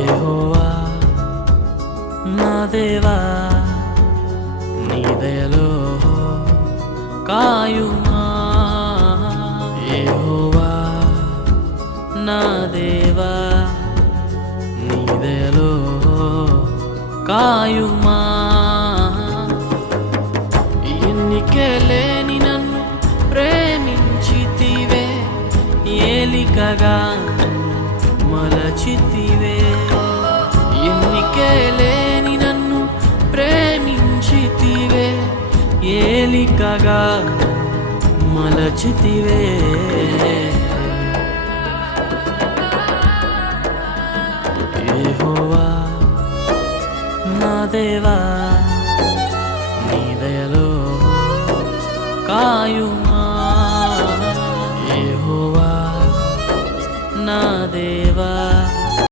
యెహోవా నా దేవా నీ దయలో కాయుమా యెహోవా నా దేవా నీ దయలో కాయుమా ఎన్నికే లేని నన్ను ప్రేమించితివే ఏలికగా మలచితివే ఎన్నికే లేని నన్ను ప్రేమించితివే ఏలికగా మలచితివే యెహోవా నా దేవా